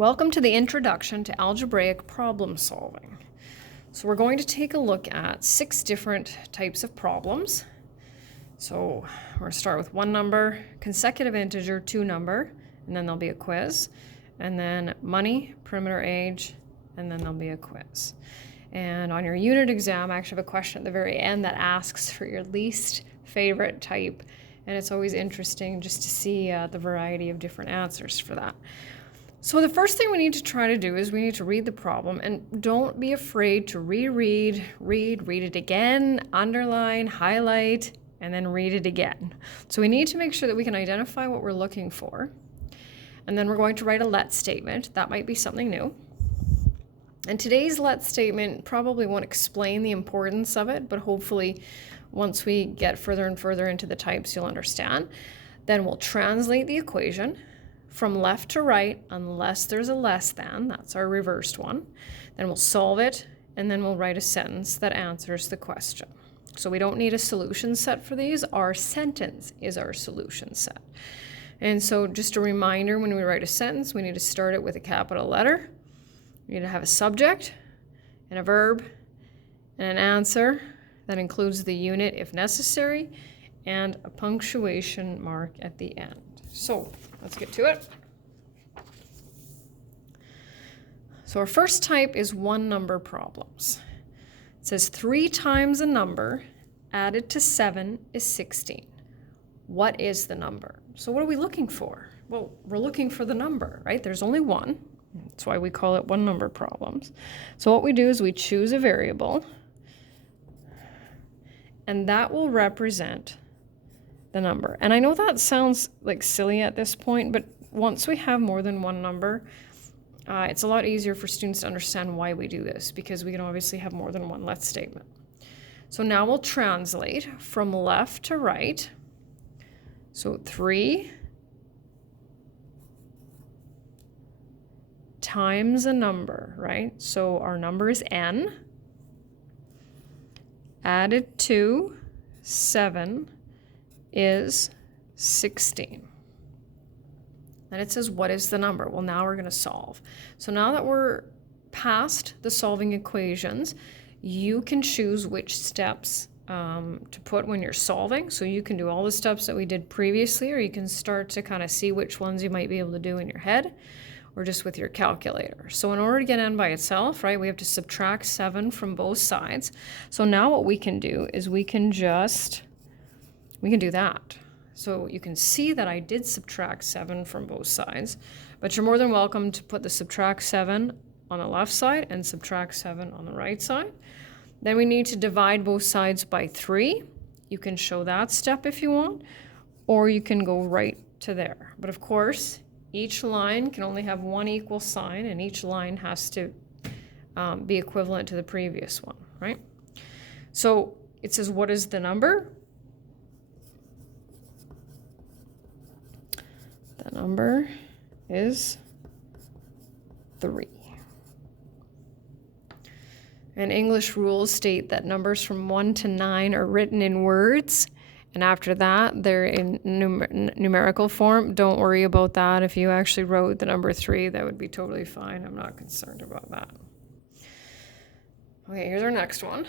Welcome to the Introduction to Algebraic Problem Solving. So we're going to take a look at 6 different types of problems. So we're going to start with one number, consecutive integer, 2 number, and then there'll be a quiz. And then money, perimeter age, and then there'll be a quiz. And on your unit exam, I actually have a question at the very end that asks for your least favorite type. And it's always interesting just to see the variety of different answers for that. So the first thing we need to try to do is we need to read the problem, and don't be afraid to read it again, underline, highlight, and then read it again. So we need to make sure that we can identify what we're looking for. And then we're going to write a let statement. That might be something new. And today's let statement probably won't explain the importance of it, but hopefully once we get further and further into the types, you'll understand. Then we'll translate the equation from left to right, unless there's a less than. That's our reversed one. Then we'll solve it, and then we'll write a sentence that answers the question. So we don't need a solution set for these. Our sentence is our solution set. And so just a reminder, when we write a sentence, we need to start it with a capital letter. We need to have a subject and a verb and an answer that includes the unit if necessary, and a punctuation mark at the end. So let's get to it. So our first type is one number problems. It says 3 times a number added to 7 is 16. What is the number? So what are we looking for? Well, we're looking for the number, right? There's only one. That's why we call it one number problems. So what we do is we choose a variable, and that will represent the number. And I know that sounds like silly at this point, but once we have more than one number, it's a lot easier for students to understand why we do this, because we can obviously have more than one let statement. So now we'll translate from left to right. So 3 times a number, right? So our number is n, added to 7 is 16. And it says, what is the number? Well, now we're going to solve. So now that we're past the solving equations, you can choose which steps to put when you're solving. So you can do all the steps that we did previously, or you can start to kind of see which ones you might be able to do in your head, or just with your calculator. So in order to get n by itself, right, we have to subtract 7 from both sides. So now what we can do is we can do that. So you can see that I did subtract 7 from both sides, but you're more than welcome to put the subtract 7 on the left side and subtract 7 on the right side. Then we need to divide both sides by 3. You can show that step if you want, or you can go right to there. But of course, each line can only have one equal sign, and each line has to be equivalent to the previous one, right? So it says, what is the number? The number is 3. And English rules state that numbers from 1 to 9 are written in words, and after that they're in numerical form. Don't worry about that. If you actually wrote the number 3, that would be totally fine. I'm not concerned about that. Okay, here's our next one.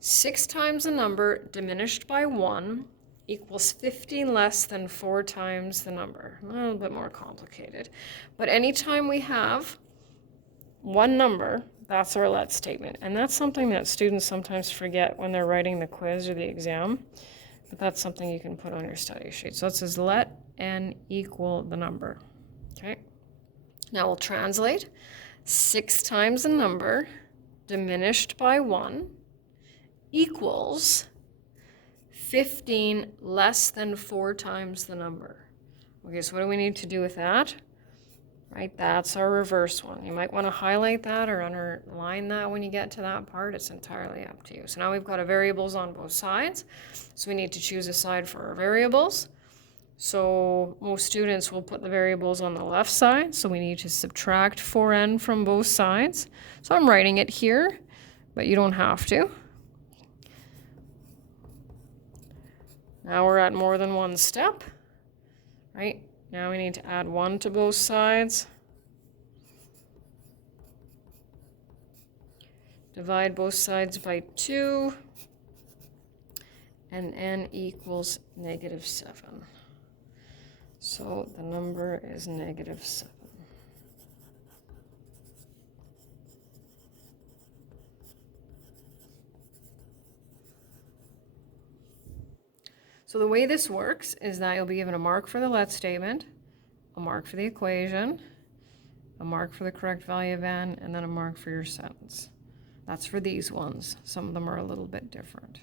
6 times a number diminished by 1 equals 15 less than 4 times the number. A little bit more complicated. But anytime we have one number, that's our let statement. And that's something that students sometimes forget when they're writing the quiz or the exam. But that's something you can put on your study sheet. So it says let n equal the number. Okay. Now we'll translate. 6 times a number diminished by 1 equals 15 less than 4 times the number. Okay, so what do we need to do with that? Right, that's our reverse one. You might want to highlight that or underline that when you get to that part. It's entirely up to you. So now we've got our variables on both sides. So we need to choose a side for our variables. So most students will put the variables on the left side. So we need to subtract 4n from both sides. So I'm writing it here, but you don't have to. Now we're at more than one step, right? Now we need to add 1 to both sides. Divide both sides by 2, and n equals -7. So the number is -7. So the way this works is that you'll be given a mark for the let statement, a mark for the equation, a mark for the correct value of n, and then a mark for your sentence. That's for these ones. Some of them are a little bit different.